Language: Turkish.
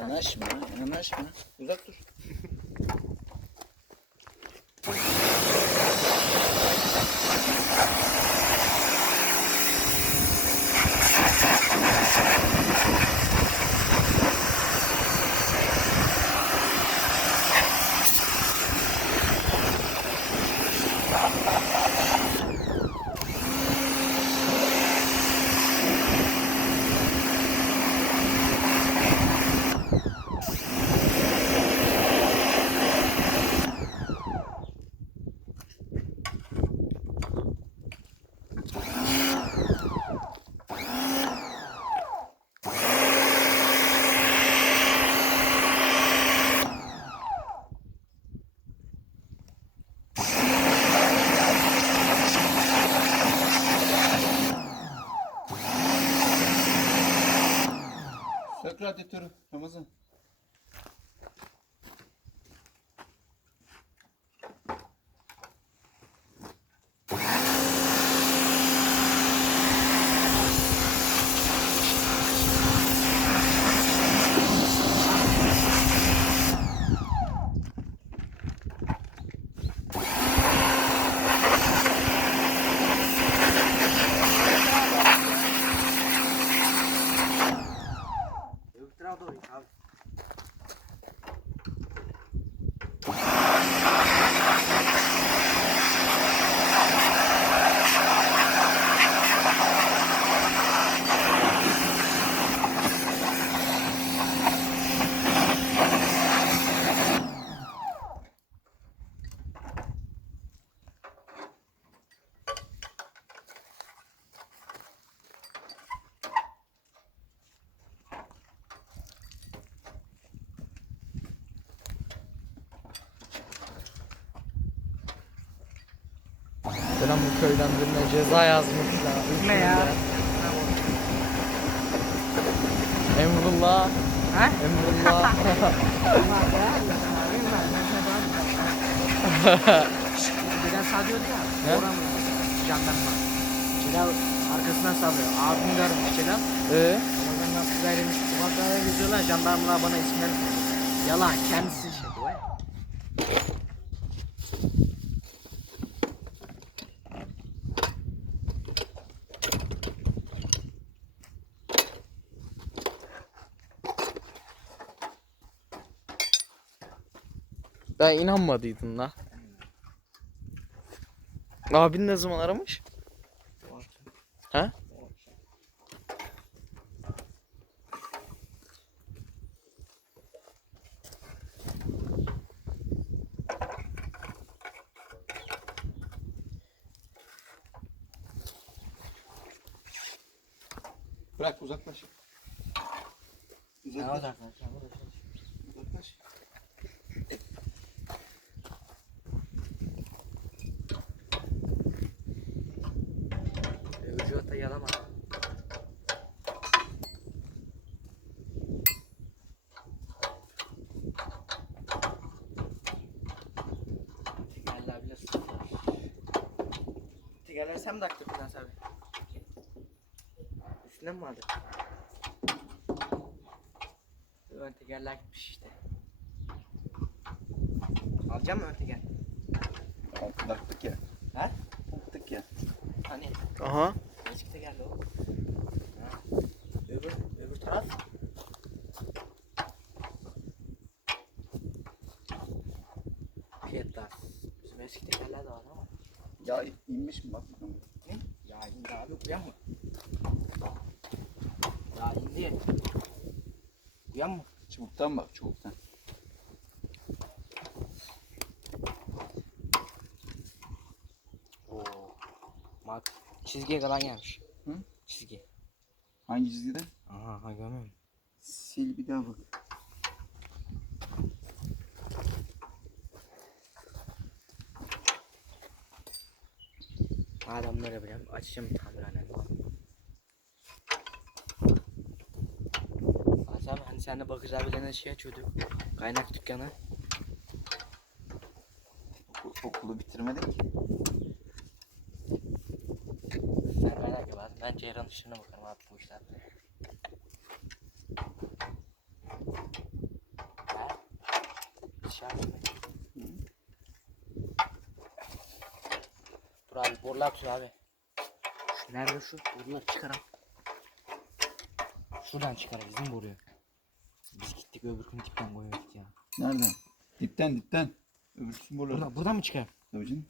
Yanaşma, yanaşma. Uzak dur. Sök radyatörü Ramazan. Selam bu köyden birine ceza yazmışlar. Ne ya? Emrullah. Ha? Emrullah. Birden sallıyordu ya. Ne? Oran jandarma. Celal arkasından sallıyor. Abim görmüş Celal. Ee? Ramazan'dan sıraylamış. Sokaklara geziyorlar. Jandarmalar bana isimlerini soruyor. Yalan. Kendisi şey bu. Ben inanmadıydım la. Abin ne zaman aramış? Ha? Bırak uzaklaş. Ne Uzaklaş. Öbür cihazda yalama. Tekerler bile sıfır. Tekerler sen mi taktın Finans abi? Üstüne mi vardı? Ön tekerler gitmiş işte. Alacağım mı ön teker? Al, Taktık ya. Ha? Taktık ya. Hani Aha. eski tekerle o. Ha. Öbür, öbür taraf. Fiyatlar. Bizim eski tekerler de var ama. Ya inmiş mi bak bakalım. Ne? Ya indi abi uyan mı? Ya indi. Uyan mı? Çubuktan bak çubuktan. Oo. Bak çizgiye kadar gelmiş. Hı? Çizgi. Hangi çizgide? Aha ha görmüyor musun? Sil bir daha bak. Böyle biliyorum açacağım tamirhanemi. Fatih abi hani sen de bakış abilerine şey açıyorduk. Kaynak dükkanı. Okul, okulu bitirmedik. Sen kaynak yaparsın. Ben Ceyran işlerine bakarım abi bu işlerde. aşağı inmek. Dur abi borular atıyor abi. Şu nerede şu? Boruları çıkaralım. Şuradan çıkaralım bizim boruyu. Biz gittik öbür gün dipten koyuyorduk ya. Nereden? Dipten dipten. Öbürsün buraları. Buradan, buradan mı çıkaralım? Tabii canım.